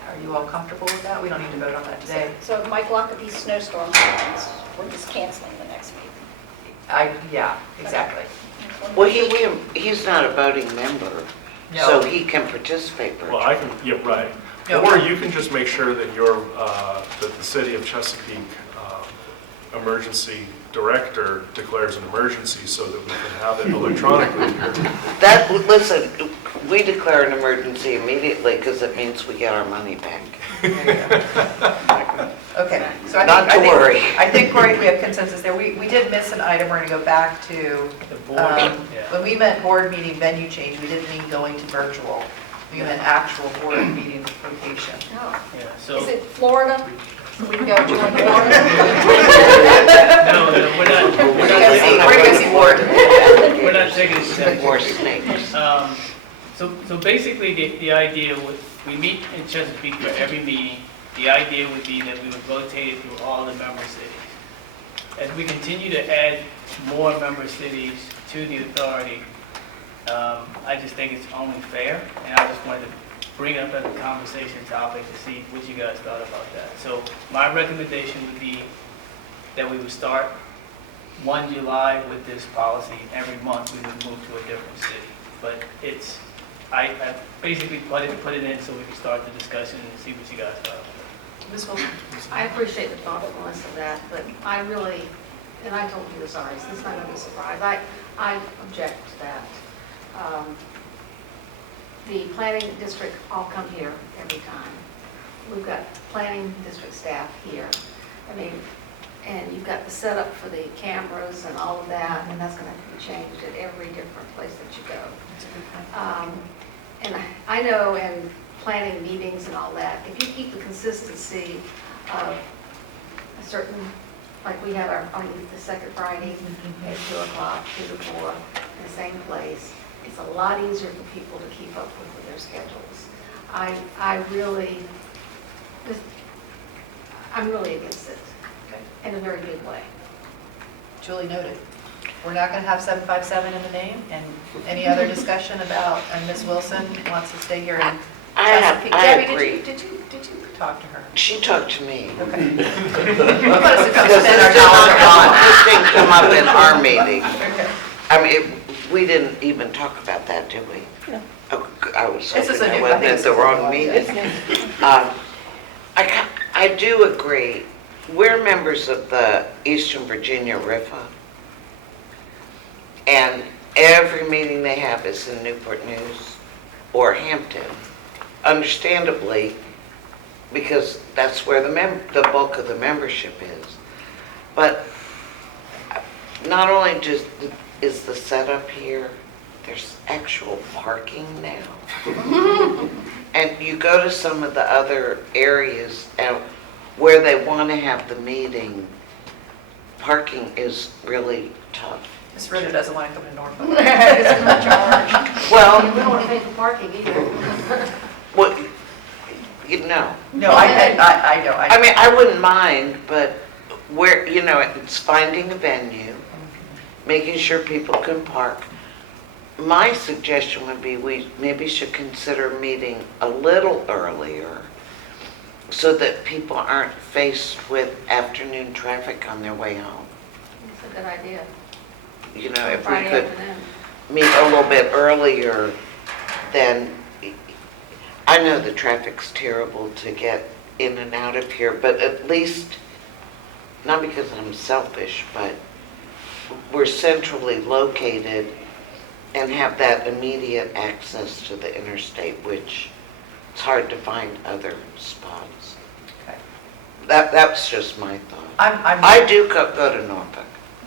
Are you all comfortable with that? We don't need to vote on that today. So if Mike Lockaby's snowstorm happens, we're just canceling the next meeting. Yeah, exactly. Well, he's not a voting member, No. so he can participate Well, I virtually. can, yeah, right. No. Or you can just make sure that that the city of Chesapeake emergency director declares an emergency so that we can have it electronically here. Listen, we declare an emergency immediately because it means we get our money back. There you go. Okay, so Not to worry. I think, Corey, we have consensus there. We did miss an item, we're going to go back to, The board, yeah. when we meant board meeting venue change, we didn't mean going to virtual. We meant actual board meeting location. Oh. Yeah, so, Is it Florida? So we can go join Florida? no, we're not We're going to see board. we're not taking it to More snakes. So basically, the idea was, we meet in Chesapeake for every meeting. The idea would be that we would rotate it through all the member cities. As we continue to add more member cities to the authority, I just think it's only fair, and I just wanted to bring it up as a conversation topic to see what you guys thought about that. So my recommendation would be that we would start 1 July with this policy. Every month we would move to a different city. But I basically put it in so we can start the discussion and see what you guys thought. Ms. Wilson? I appreciate the thoughtfulness of that, but I really, and I told you this already, so it's not going to be a surprise. I object to that. The planning district all come here every time. We've got planning district staff here. I mean, and you've got the setup for the cameras and all of that, and that's going to have to be changed at every different place that you go. And I know in planning meetings and all that, if you keep the consistency of a certain, like we have our, on the second Friday at 2 o'clock, 2 to 4, in the same place, it's a lot easier for people to keep up with their schedules. I really, I'm really against it in a very big way. Duly noted. We're not going to have 757 in the name, and any other discussion about, and Ms. Wilson wants to stay here in Chesapeake. I Debbie, agree. did you talk to her? She talked to me. Okay. You want us to come Because spend our this dollars didn't come up in our meeting. Okay. I mean, we didn't even talk about that, did we? No. Oh, I was This is hoping a I new- I wasn't think at this the is a wrong new meeting. one. I do agree. We're members of the Eastern Virginia RIFA. And every meeting they have is in Newport News or Hampton. Understandably, because that's where the bulk of the membership is. But not only just is the setup here, there's actual parking now. And you go to some of the other areas and where they want to have the meeting, parking is really tough. Ms. Ritter doesn't want to come to Norfolk. It's in charge. Well, We don't want to pay for parking either. what, you know. No, I know. I mean, I wouldn't mind, but where, it's finding a venue, making sure people can park. My suggestion would be we maybe should consider meeting a little earlier so that people aren't faced with afternoon traffic on their way home. It's a good idea. If we Friday could afternoon. meet a little bit earlier, then I know the traffic's terrible to get in and out of here, but at least, not because I'm selfish, but we're centrally located and have that immediate access to the interstate, which it's hard to find other spots. Okay. That's just my thought. I'm- I do go to Norfolk.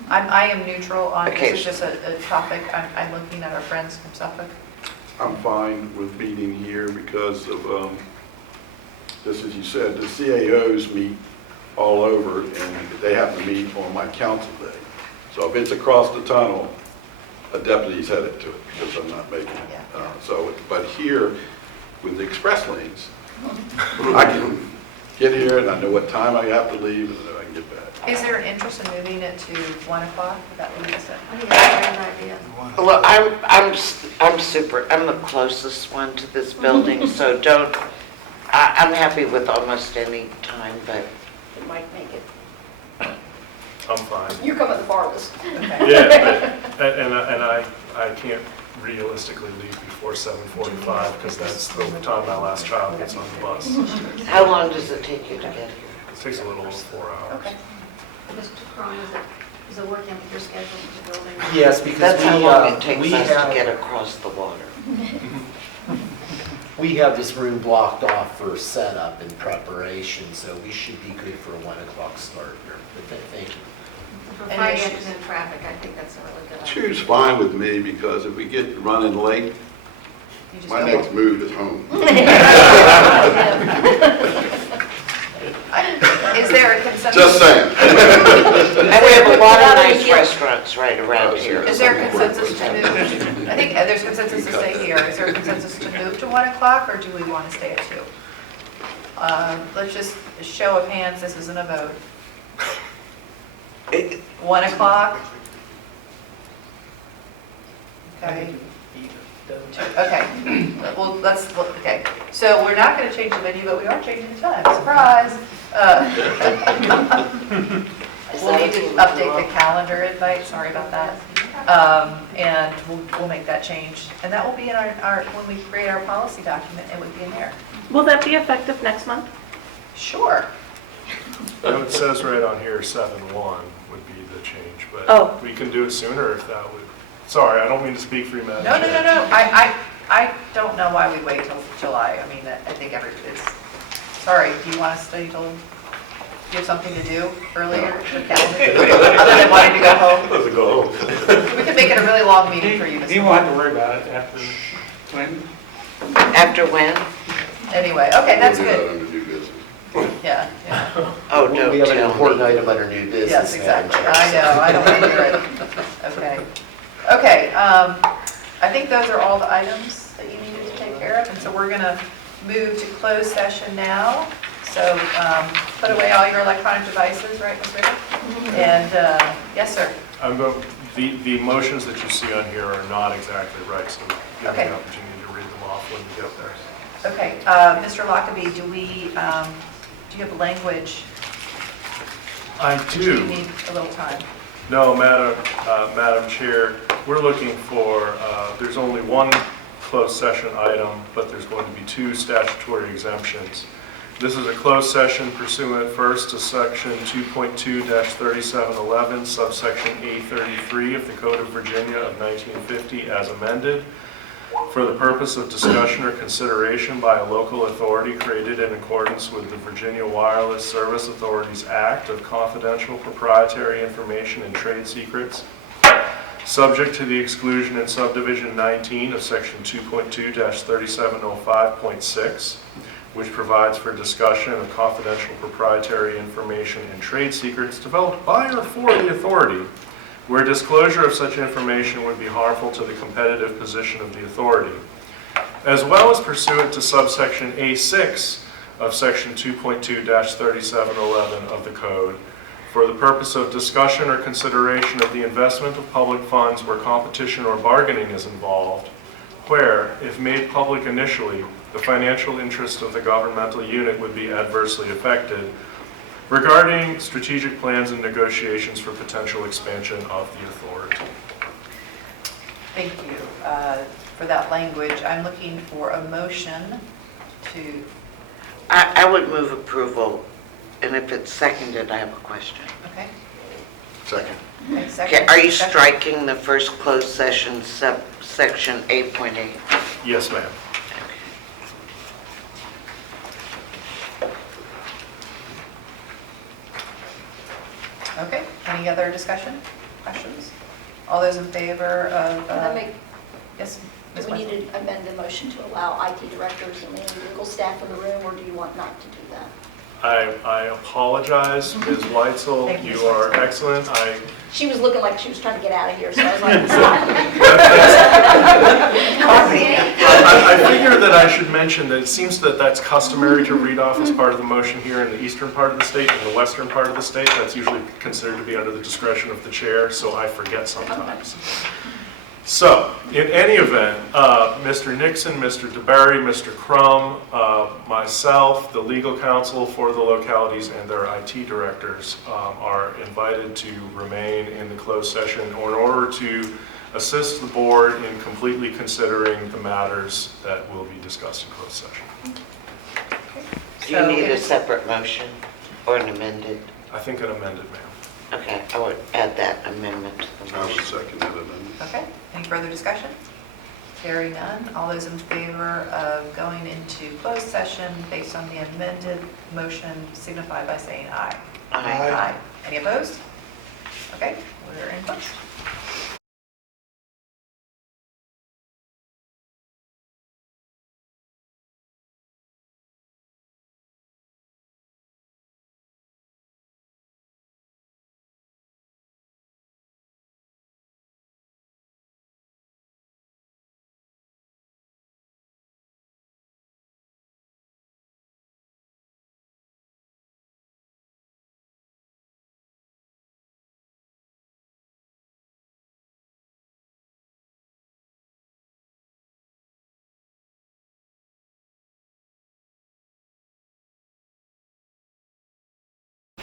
I am neutral on, this is Okay. just a topic, I'm looking at our friends from Suffolk. I'm fine with meeting here because of, just as you said, the CAOs meet all over and they have to meet on my council day. So if it's across the tunnel, a deputy's headed to it because I'm not making it. Yeah. But here with the express lanes, I can get here and I know what time I have to leave and then I can get back. Is there an interest in moving it to 1 o'clock? Would that be just I think that's a great idea. Well, I'm the closest one to this building, so I'm happy with almost any time, but It might make it. I'm fine. You're coming the farthest. Okay. Yeah, but, and I can't realistically leave before 7:45 because that's the time my last child gets on the bus. how long does it take you to get here? It takes a little over 4 hours. Okay. Mr. Crum, is it working with your schedule with the building? Yes, because That's how long it takes we us to have, get across the water. we have this room blocked off for setup and preparation, so we should be good for a 1 o'clock start here. But thank you. For Any Friday issues? afternoon traffic, I think that's a really good idea. Two's fine with me because if we get running late, You just my go next home. move is home. Is there a consensus? Just saying. And we have a lot of nice restaurants right around here. Is there a consensus to move? I think there's consensus to stay here. Is there a consensus to move to 1 o'clock, or do we want to stay at 2? Let's just, a show of hands, this isn't a vote. 1 o'clock? Okay. Okay, well, okay. So we're not going to change the menu, but we are changing the time. Surprise! We'll need to update the calendar invite, sorry about that. And we'll make that change. And that will be in our, when we create our policy document, it would be in there. Will that be effective next month? Sure. Now, it says right on here 7/1 would be the change, but Oh. we can do it sooner if that would, sorry, I don't mean to speak for you, Madam No. Chair. I don't know why we wait till July. I mean, I think everybody's, sorry, do you want us to, do you have something to do earlier? The calendar? Other than wanting to go home? Let's go home. We could make it a really long meeting for you. You won't have to worry about it after when. After when? Anyway, okay, that's We'll do that good. under new business. Yeah. Oh, no, We have an tell important me. item under new business. Yes, exactly. Madam Chair. I know, I don't want to hear it. Okay. Okay, I think those are all the items that you needed to take care of, and so we're going to move to closed session now. So put away all your electronic devices, right, Ms. Ritter? And, yes, sir. The motions that you see on here are not exactly right, so give me Okay. the opportunity to read them off when you get there. Okay, Mr. Lockaby, do you have language? I Do you do. need a little time? No, Madam Chair, we're looking for, there's only one closed session item, but there's going to be two statutory exemptions. This is a closed session pursuant first to section 2.2-3711, subsection A33 of the Code of Virginia of 1950 as amended, for the purpose of discussion or consideration by a local authority created in accordance with the Virginia Wireless Service Authorities Act of confidential proprietary information and trade secrets, subject to the exclusion in subdivision 19 of section 2.2-3705.6, which provides for discussion of confidential proprietary information and trade secrets developed by or for the authority, where disclosure of such information would be harmful to the competitive position of the authority, as well as pursuant to subsection A6 of section 2.2-3711 of the Code, for the purpose of discussion or consideration of the investment of public funds where competition or bargaining is involved, where, if made public initially, the financial interest of the governmental unit would be adversely affected, regarding strategic plans and negotiations for potential expansion of the authority. Thank you for that language. I'm looking for a motion to, I would move approval, and if it's seconded, I have a question. okay? Second. Okay, second. Okay, are you Discussion? striking the first closed session, subsection 8.8? Yes, ma'am. Okay, any other discussion, questions? All those in favor of, Can I make, yes, do Ms. we Wentz? need to amend the motion to allow IT directors and any legal staff in the room, or do you want not to do that? I apologize, Ms. Weitzel. Thank you, You Ms. are Weitzel. excellent. She was looking like she was trying to get out of here, so I was like, I figure that I should mention that it seems that that's customary to read off as part of the motion here in the eastern part of the state and the western part of the state. That's usually considered to be under the discretion of the chair, so I forget sometimes. So, in any event, Mr. Nixon, Mr. DeBerry, Mr. Crum, myself, the legal counsel for the localities, and their IT directors are invited to remain in the closed session in order to assist the board in completely considering the matters that will be discussed in closed session. Do you need a separate motion or an amended? I think an amended, ma'am. Okay, I would add that amendment to the I would motion. second that amendment. Okay, any further discussion? Hearing none, all those in favor of going into closed session based on the amended motion signify by saying aye. Aye. Any opposed? Okay, we're in closed.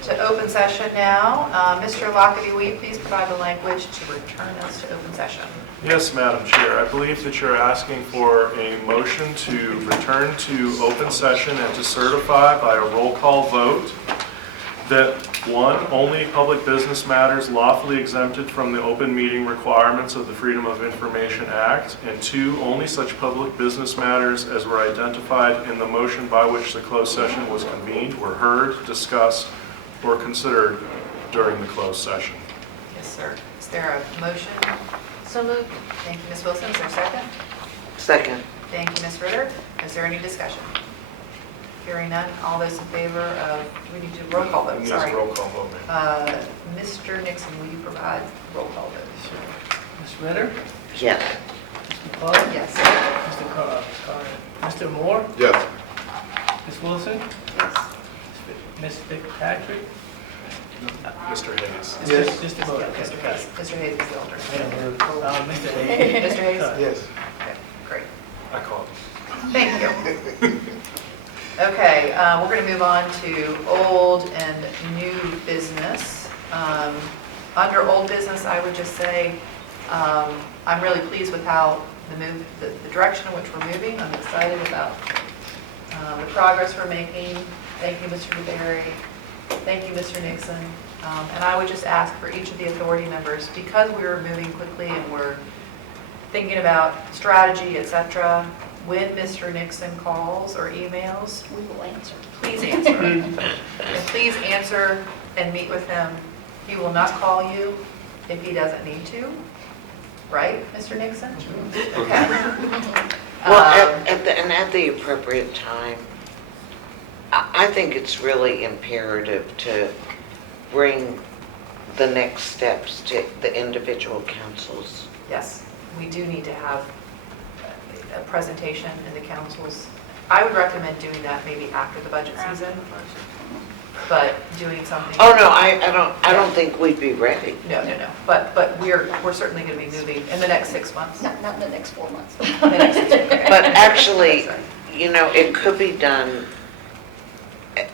To open session now. Mr. Lockaby, will you please provide the language to return us to open session? Yes, Madam Chair. I believe that you're asking for a motion to return to open session and to certify by a roll call vote that, one, only public business matters lawfully exempted from the open meeting requirements of the Freedom of Information Act, and two, only such public business matters as were identified in the motion by which the closed session was convened were heard, discussed, or considered during the closed session. Yes, sir. Is there a motion? so moved. Thank you, Ms. Wilson. Is there a second? Second. Thank you, Ms. Ritter. Is there any discussion? Hearing none, all those in favor of, we need to do roll call vote, Yes, sorry. roll call vote, ma'am. Mr. Nixon, will you provide roll call vote? Ms. Ritter, Yes. Ms. Mr. Clark? Yes. Mr. Moore? Yes. Ms. Wilson? Yes. Ms. Fitzpatrick? Mr. Hayes. Yes. Mr. Moore? Mr. Hayes. Mr. Hayes is the alternate. Mr. Hayes? Mr. Hayes? Yes. Okay, great. I call him. Thank you. Okay, we're going to move on to old and new business. Under old business, I would just say, I'm really pleased with how the direction in which we're moving. I'm excited about the progress we're making. Thank you, Mr. DeBerry. Thank you, Mr. Nixon. And I would just ask for each of the authority members, because we're moving quickly and we're thinking about strategy, et cetera, when Mr. Nixon calls or emails, We will answer. please answer. And please answer and meet with him. He will not call you if he doesn't need to, right, Mr. Nixon? Okay. Well, at the appropriate time, I think it's really imperative to bring the next steps to the individual councils. Yes, we do need to have a presentation in the councils. I would recommend doing that maybe after the budget season, but doing something. Oh, no, I don't think we'd be ready. No. But we're certainly going to be moving in the next 6 months. Not in the next 4 months. The next 6 months, okay. But actually, you know, it could be done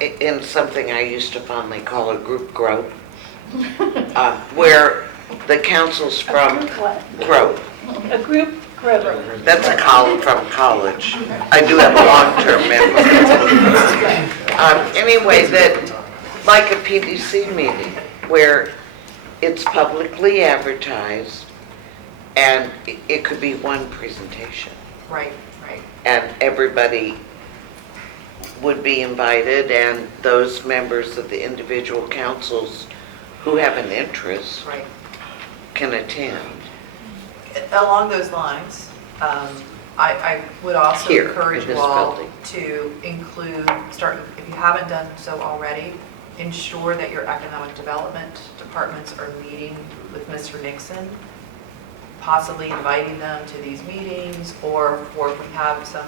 in something I used to fondly call a group grow, where the councils from grow. A group growth. That's a column from college. I do have a long-term memory. Anyway, that, like a PDC meeting, where it's publicly advertised, and it could be one presentation, Right. and everybody would be invited, and those members of the individual councils who have an interest Right. can attend. Along those lines, I would also Here, encourage in you this all building. to if you haven't done so already, ensure that your economic development departments are meeting with Mr. Nixon, possibly inviting them to these meetings, or if we have some,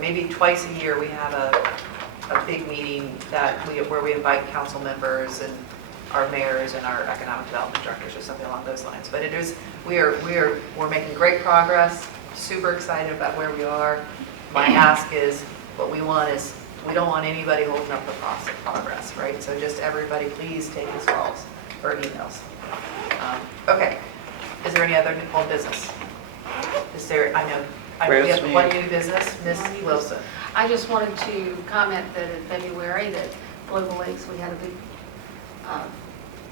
maybe twice a year we have a big meeting where we invite council members and our mayors and our economic development directors or something along those lines. But we're making great progress, super excited about where we are. My ask is, what we want is, we don't want anybody holding up the process of progress, right? So just everybody, please take these calls or emails. Okay, is there any other old business? We have one new business, Ms. Wilson. I just wanted to comment that in February that Global Lakes, we had a big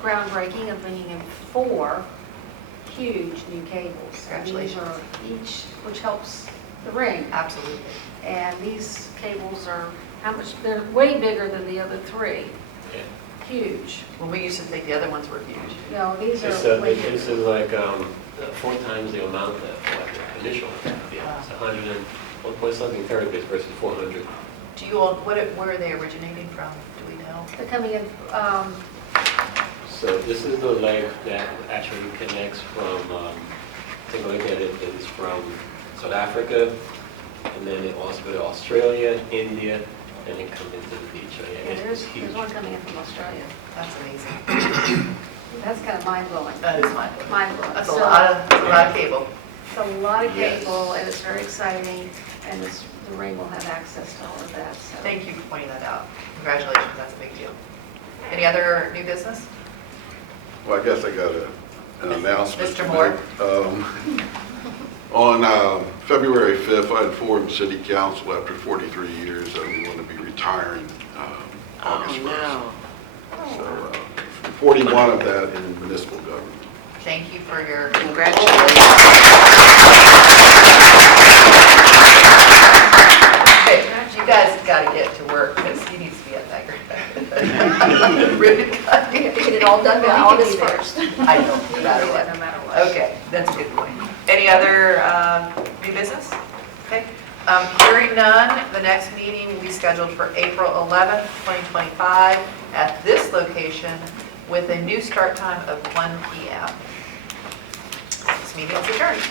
groundbreaking of bringing in 4 huge new cables. Congratulations. These are each, which helps the ring. Absolutely. And these cables are, they're way bigger than the other 3. Yeah. Huge. When we used to think the other ones were huge. No, these This are way bigger. is like 4 times the amount of the initial. Yeah, it's 100 and one something terabits versus 400. Do you all, where are they originating from? Do we know? They're coming in, So this is the leg that actually connects from, take a look at it, it's from South Africa, and then it also go to Australia, India, and then come into the beach. So, yeah, there's huge. one coming in from Australia. That's amazing. That's kind of mind-blowing. That is mind-blowing. Mind-blowing. That's a So, lot of cable. It's a lot of Yes. cable, and it's very exciting, and the ring will have access to all of that, so. Thank you for pointing that out. Congratulations, that's a big deal. Any other new business? Well, I guess I got an announcement. Mr. Moore? On February 5th, I informed City Council after 43 years that we want to be retiring August 1st. Oh, So 41 of that in municipal government. Thank you for your... no. Congratulations. Okay, you guys got to get to work, because he needs to be at that ribbon cutting. Get it all done by Well, he August can be there. 1st. I know, We no can matter do what. that no matter what. Okay, that's a good point. Any other new business? Okay. Hearing none, the next meeting will be scheduled for April 11th, 2025 at this location with a new start time of 1 p.m. This meeting is adjourned.